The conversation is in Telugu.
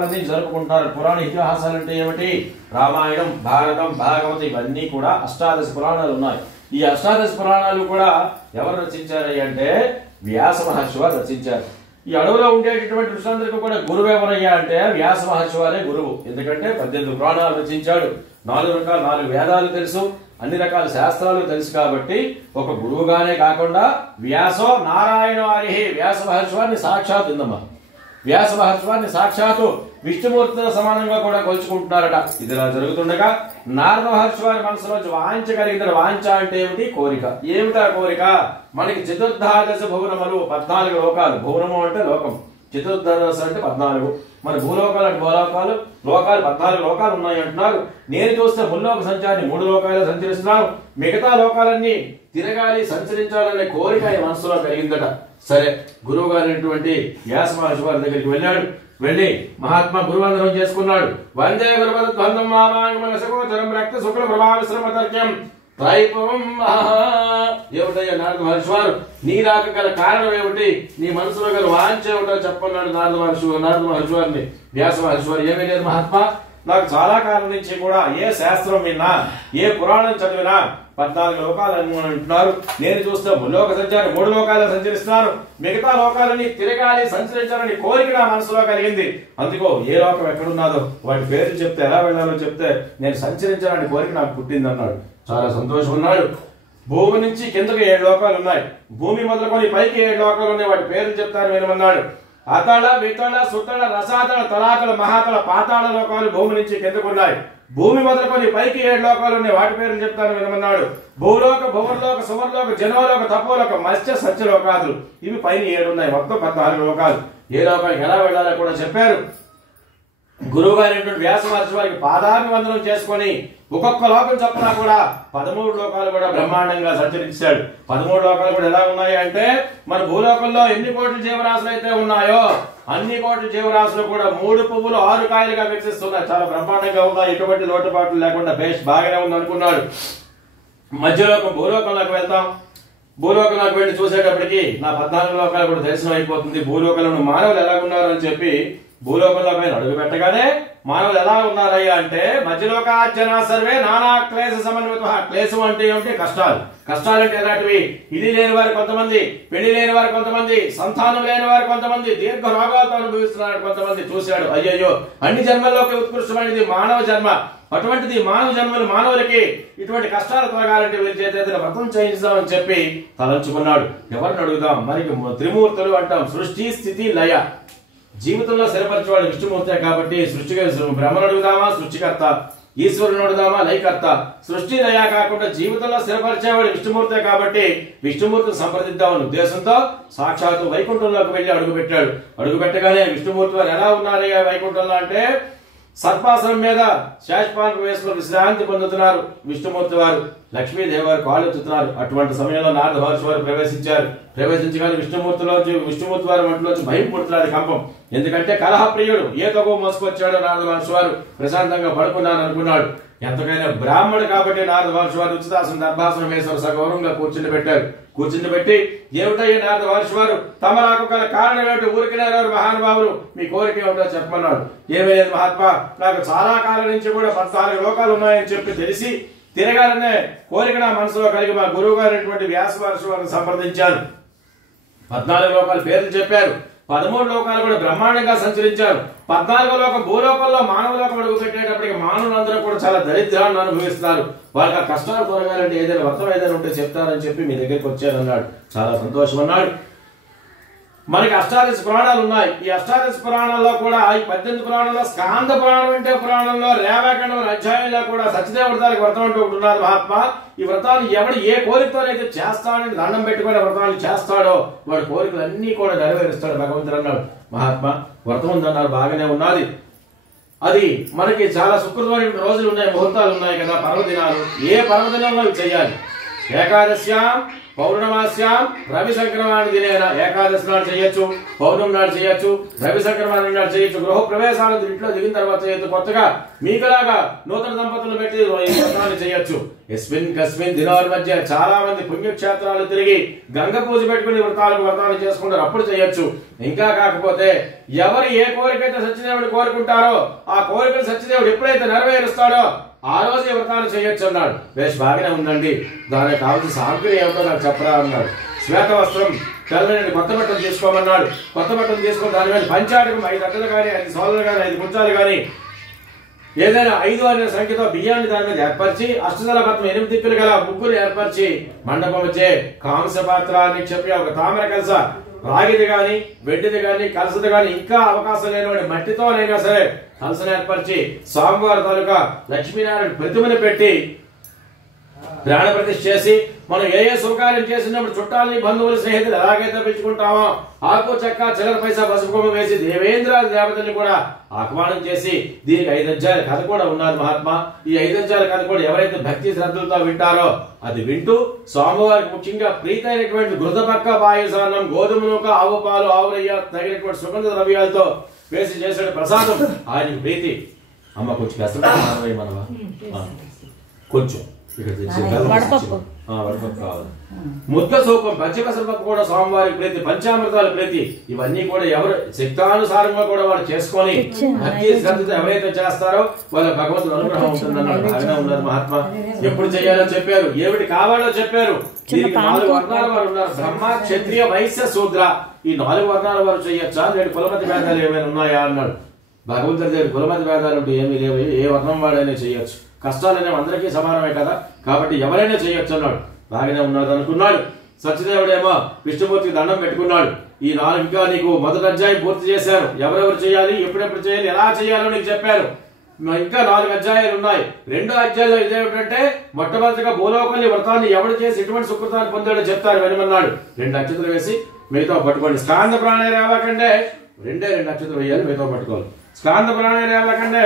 జరుపుకుంటారు. పురాణ ఇతిహాసాలు అంటే ఏమిటి? రామాయణం, భారతం, భాగవతం ఇవన్నీ కూడా అష్టాదశ పురాణాలు ఉన్నాయి. ఈ అష్టాదశ పురాణాలు కూడా ఎవరు రచించారు అంటే వ్యాస మహర్షి వారు రచించారు. ఈ అడవులో ఉండేటటువంటి ఋషులందరికీ కూడా గురువు ఎవరయ్యా అంటే వ్యాస మహర్షి వారే గురువు. ఎందుకంటే 18 పురాణాలు రచించాడు, 4 వేదాలు తెలుసు, అన్ని రకాల శాస్త్రాలు తెలుసు. కాబట్టి ఒక గురువుగానే కాకుండా వ్యాసో నారాయణ వారి వ్యాస మహర్షి వారిని సాక్షాత్ ఇందమ్మా వ్యాస మహర్షి వారిని సాక్షాత్తు విష్ణుమూర్తితో సమానంగా కూడా కొలుచుకుంటున్నారట. ఇదిలా జరుగుతుండగా నారద మహర్షి వారి మనసులో వాంఛ కలిగిన వాంఛ అంటే ఏమిటి? కోరిక. ఏమిటా కోరిక? మనకి చతుర్ధాదశ భువనములు 14 లోకాలు. భువనము అంటే లోకం, చతుర్దశ అంటే 14. మన భూలోకాలు అంటే భూలోకాలు, లోకాలు 14 లోకాలు ఉన్నాయి అంటున్నారు. నేను చూస్తే ముల్లోక సంచారి 3 లోకాలు సంచరిస్తున్నాను, మిగతా లోకాలన్నీ తిరగాలి, సంచరించాలనే కోరిక ఆయన మనసులో కలిగిందట. సరే, గురువు గారైనటువంటి వ్యాస మహర్షి వారి దగ్గరికి వెళ్ళాడు. వెళ్ళి మహాత్మా గురువందనం చేసుకున్నాడు. వందే గురుపదం మామాంగమనసగోచరం రక్త శుక్ల ప్రభావిశ్రమ తర్క్యం త్రైపవం ఏమిటయ్యా నారద మహర్షి వారు, నీ రాక గల కారణం ఏమిటి? నీ మనసులో గల వాంఛ ఏమిటో చెప్పన్నాడు నారద మహర్షి వారిని. వ్యాస మహర్షి వారు ఏమీ లేదు మహాత్మా, నాకు చాలా కాలం నుంచి కూడా ఏ శాస్త్రం విన్నా, ఏ పురాణం చదివినా 14 లోకాలు అంటున్నారు. నేను చూస్తే ముల్లోక సంచారి 3 లోకాలు సంచరిస్తున్నాను, మిగతా లోకాలని తిరగాలి, సంచరించాలని కోరిక నా మనసులో కలిగింది. అందుకో ఏ లోకం ఎక్కడున్నదో వాటి పేర్లు చెప్తే, ఎలా వెళ్ళాలో చెప్తే నేను సంచరించాలని కోరిక నాకు పుట్టింది అన్నాడు. చాలా సంతోషం ఉన్నాడు. భూమి నుంచి కిందకు 7 లోకాలు ఉన్నాయి, భూమి మొదలుకొని పైకి 7 లోకాలు ఉన్నాయి, వాటి పేర్లు చెప్తాను వినమన్నాడు. అతళ, వితళ, సుతళ, రసాతళ, తలాతళ, మహాతళ, పాతాళ లోకాలు భూమి నుంచి కిందకున్నాయి. భూమి మొదలుకొని పైకి 7 లోకాలు ఉన్నాయి, వాటి పేర్లు చెప్తాను వినమన్నాడు. భూలోక, భువర్లోక, సువర్లోక, జనవలోక, తపోలోక, మత్స్య, సత్యలోకాదులు ఇవి పైన 7 ఉన్నాయి. మొత్తం 14 లోకాలు. ఏ లోకానికి ఎలా వెళ్ళాలో కూడా చెప్పారు. గురువు గారైనటువంటి వ్యాస మహర్షి వారికి పాదాభివందనం చేసుకొని ఒక్కొక్క లోకం చెప్పినా కూడా 13 లోకాలు కూడా బ్రహ్మాండంగా సంచరించాడు. 13 లోకాలు కూడా ఎలా ఉన్నాయి అంటే మన భూలోకంలో ఎన్ని కోట్ల జీవరాశులు అయితే ఉన్నాయో అన్ని కోట్ల జీవరాశులు కూడా 3 పువ్వులు 6 కాయలుగా వికసిస్తున్నాయి. చాలా బ్రహ్మాండంగా ఉన్నాయి, ఎటువంటి లోటుపాట్లు లేకుండా బేష్ బాగానే ఉంది అనుకున్నాడు. మధ్యలోకం భూలోకంలోకి వెళ్తాం. భూలోకంలోకి వెళ్ళి చూసేటప్పటికి నా 14 లోకాలు కూడా దర్శనం అయిపోతుంది. భూలోకంలో మానవులు ఎలా ఉన్నారు అని చెప్పి భూలోకంలో పైన అడుగు పెట్టగానే మానవులు ఎలా ఉన్నారయ్యా అంటే మధ్యలోకార్జన సర్వే నానా క్లేశ సమన్విత. క్లేశం అంటే ఏమిటి? కష్టాలు. కష్టాలు అంటే ఎలాంటివి? ఇల్లు లేని వారు కొంతమంది, పెళ్లి లేని వారు కొంతమంది, సంతానం లేని వారు కొంతమంది, దీర్ఘ రోగాలతో అనుభవిస్తున్నారు కొంతమంది. చూశాడు, అయ్యయ్యో అన్ని జన్మల్లోకి ఉత్కృష్టమైనది మానవ జన్మ. అటువంటిది మానవ జన్మలు మానవులకి ఇటువంటి కష్టాలు తొలగాలంటే వీరి చేత ఏదైనా వ్రతం చేయిస్తామని చెప్పి తలంచుకున్నాడు. ఎవరిని అడుగుదాం? మనకి త్రిమూర్తులు అంటాం, సృష్టి, స్థితి, లయ. జీవితంలో స్థిరపరిచేవాడు విష్ణుమూర్తే కాబట్టి సృష్టిగా బ్రహ్మను అడుగుదామా? సృష్టికర్త. ఈశ్వరుని అడుగుదామా? లయకర్త. సృష్టి లయ కాకుండా జీవితంలో స్థిరపరిచేవాడు విష్ణుమూర్తే కాబట్టి విష్ణుమూర్తిని సంప్రదిద్దామని ఉద్దేశంతో సాక్షాత్తు వైకుంఠంలోకి వెళ్లి అడుగు పెట్టాడు. అడుగు పెట్టగానే విష్ణుమూర్తి వారు ఎలా ఉన్నారయ్యా వైకుంఠంలో అంటే సర్పాసనం మీద శేషపాలకు వేసుకుని విశ్రాంతి పొందుతున్నారు విష్ణుమూర్తి వారు. లక్ష్మీదేవి వారు కాళ్ళు ఎత్తుతున్నారు. అటువంటి సమయంలో నారద మహర్షి వారు ప్రవేశించారు. ప్రవేశించగానే విష్ణుమూర్తి వారి వంటలోంచి భయం పుడుతున్నాడు, కంపం. ఎందుకంటే కలహప్రియుడు ఏ తగు మోసుకొచ్చాడో నారద మహర్షి వారు ప్రశాంతంగా పడుకున్నాను అనుకున్నాడు. ఎంతకైనా బ్రాహ్మణుడు కాబట్టి నారద మహర్షి వారు ఉచితాసనం దర్భాసనం వేశారు, సగౌరవంగా కూర్చుండబెట్టారు. కూర్చుండబెట్టి ఏమిటయ్యా నారద మహర్షి వారు తమ రాక గల కారణం ఏమిటి? ఊరికినారు మహానుభావులు, మీ కోరిక ఏమిటో చెప్పమన్నాడు. ఏమీ లేదు మహాత్మా, నాకు చాలా కాలం నుంచి కూడా 14 లోకాలు ఉన్నాయని చెప్పి తెలిసి తిరగాలనే కోరిక నా మనసులో కలిగి మా గురువు గారైనటువంటి వ్యాస మహర్షి వారిని సంప్రదించాను. 14 లోకాల పేర్లు చెప్పారు. 13 లోకాలు కూడా బ్రహ్మాండంగా సంచరించారు. 14 లోకం భూలోకంలో మానవ లోకం అడుగు పెట్టేటప్పటికి మానవులందరూ కూడా చాలా దరిద్రాన్ని అనుభవిస్తున్నారు. వాళ్ళకి ఆ కష్టాలు తొలగాలంటే ఏదైనా వ్రతం ఏదైనా ఉంటే చెప్తారని చెప్పి మీ దగ్గరికి వచ్చానన్నాడు. చాలా సంతోషం అన్నాడు. మనకి అష్టాదశ పురాణాలు ఉన్నాయి. ఈ అష్టాదశ పురాణాల్లో కూడా ఈ 18 పురాణంలో స్కాంద పురాణం అంటే పురాణంలో రేవాఖండం అధ్యాయంలో కూడా సత్యదేవ వ్రతాలకు వ్రతం అంటూ ఉంటున్నారు మహాత్మా. ఈ వ్రతాన్ని ఎవడు ఏ కోరికతోనైతే చేస్తానని దండం పెట్టుకుని వ్రతాలు చేస్తాడో వాడి కోరికలన్నీ కూడా నెరవేరుస్తాడు భగవంతుడు అన్నాడు. మహాత్మా వ్రతం ఉందన్నారు, బాగానే ఉన్నది. అది మనకి చాలా సుకృతమైన రోజులు ఉన్నాయి, ముహూర్తాలు ఉన్నాయి కదా, పర్వదినాలు. ఏ పర్వదినంలో చేయాలి? ఏకాదశ్యాం పౌర్ణమాస్యాం రవి సంక్రమణ దినేన ఏకాదశి నాడు చేయొచ్చు, పౌర్ణమి నాడు చేయొచ్చు, రవి సంక్రమణ నాడు చేయొచ్చు, గృహ ప్రవేశాలు ఇంట్లో దిగిన తర్వాత చేయొచ్చు, కొత్తగా మీకులాగా నూతన దంపతులు పెట్టి ఈ వ్రతాన్ని చేయొచ్చు. యస్మిన్ కస్మిన్ దినోర్ మధ్య చాలా మంది పుణ్యక్షేత్రాలు తిరిగి గంగ పూజ పెట్టుకుని వ్రతాలు చేసుకుంటారు, అప్పుడు చేయొచ్చు. ఇంకా కాకపోతే ఎవరు ఏ కోరికైతే సత్యదేవుడు కోరుకుంటారో ఆ కోరికను సత్యదేవుడు ఎప్పుడైతే నెరవేరుస్తాడో ఆ రోజు ఈ వ్రతాలు చేయొచ్చు అన్నాడు. వేష్ బాగానే ఉందండి, దానికి కావాల్సిన సామగ్రి ఏమిటో నాకు చెప్పరా అన్నాడు. శ్వేత వస్త్రం, తెల్లని కొత్త బట్టలు తీసుకోమన్నాడు. కొత్త బట్టలు తీసుకుని దాని మీద పంచాటకం 5 అట్టలు కానీ 5 సోలలు కానీ 5 ముచ్చాలు కానీ ఏదైనా 5 అనే సంఖ్యతో బియ్యాన్ని దాని మీద ఏర్పరిచి అష్టదళ పద్మం 8 దిక్కులు గల ముగ్గురు ఏర్పరిచి మండపం వచ్చే కాంస పాత్ర అని చెప్పి ఒక తామర కలస, రాగిది గాని వెండిది గాని కలసది గాని ఇంకా అవకాశం లేనివాడి మట్టితోనైనా సరే కలసను ఏర్పరిచి స్వామివారి తాలూకా లక్ష్మీనారాయణ ప్రతిమను పెట్టి ప్రాణ ప్రతిష్ఠ చేసి మనం ఏ శుభకార్యం చేసినప్పుడు చుట్టాలని బంధువులు స్నేహితులు ఎలాగైతే పెంచుకుంటామో ఆకు చెక్క చిల్లర పైసా పసుపు కొమ్మ వేసి దేవేంద్రాది దేవతల్ని కూడా ఆహ్వానం చేసి దీనికి 5 అధ్యాయాల కథ కూడా ఉన్నది మహాత్మా. ఈ 5 అధ్యాయాల కథ కూడా ఎవరైతే భక్తి శ్రద్ధలతో వింటారో అది వింటూ స్వామివారికి ముఖ్యంగా ప్రీతైనటువంటి ఘృతపక్క పాయసాన్నం, గోధుమ నూక, ఆవు పాలు, ఆవురయ్య తగినటువంటి సుగంధ ద్రవ్యాలతో వేసి చేసే ప్రసాదం ఆయనకి ప్రీతి. అమ్మ కొంచెం కష్టపడి మనవా కొంచెం వడపప్పు కావాలి, ముద్ద సూపం, పచ్చిపెసరపప్పు కూడా స్వామివారికి ప్రీతి, పంచామృతాల ప్రీతి. ఇవన్నీ కూడా ఎవరు శక్తానుసారంగా కూడా వాళ్ళు చేసుకొని భక్తి శ్రద్ధతో ఎవరైతే చేస్తారో వాళ్ళ భగవంతుడు అనుగ్రహం ఉంటుందన్నాడు. బాగానే ఉన్నారు మహాత్మా. ఎప్పుడు చేయాలో చెప్పారు, ఏమిటి కావాలో చెప్పారు. దీనికి 4 వర్ణాల వారు ఉన్నారు, బ్రహ్మ క్షత్రియ వైశ్య శూద్ర. ఈ 4 వర్ణాల వారు చేయొచ్చా, నేడు కులమతి భేదాలు ఏమైనా ఉన్నాయా అన్నాడు. భగవంతుడి దగ్గర కులమతి భేదాలు ఉంటే ఏమీ లేవు, ఏ వర్ణం వాడైనా చేయొచ్చు. కష్టాలు అనేవి అందరికీ సమానమే కదా, కాబట్టి ఎవరైనా చేయొచ్చు అన్నాడు. బాగానే ఉన్నాడు అనుకున్నాడు. సత్యదేవుడేమో విష్ణుమూర్తికి దండం పెట్టుకున్నాడు. ఈ 4 ఇంకా నీకు మొదటి అధ్యాయం పూర్తి చేశారు, ఎవరెవరు చేయాలి, ఎప్పుడెప్పుడు చేయాలి, ఎలా చేయాలో నీకు చెప్పారు. ఇంకా 4 అధ్యాయాలు ఉన్నాయి. 2వ అధ్యాయంలో ఇదేమిటంటే మొట్టమొదటిగా భూలోకంలో వ్రతాన్ని ఎవరు చేసి ఇటువంటి సుకృతాన్ని పొందాడో చెప్తారు వినమన్నాడు. 2 అక్షతలు వేసి మిగతా పట్టుకోండి. స్కాంద ప్రాణాయామకంటే 2 అక్షతలు వేయాలి, మిగతా పట్టుకోవాలి. స్కాంద ప్రాణాయామకంటే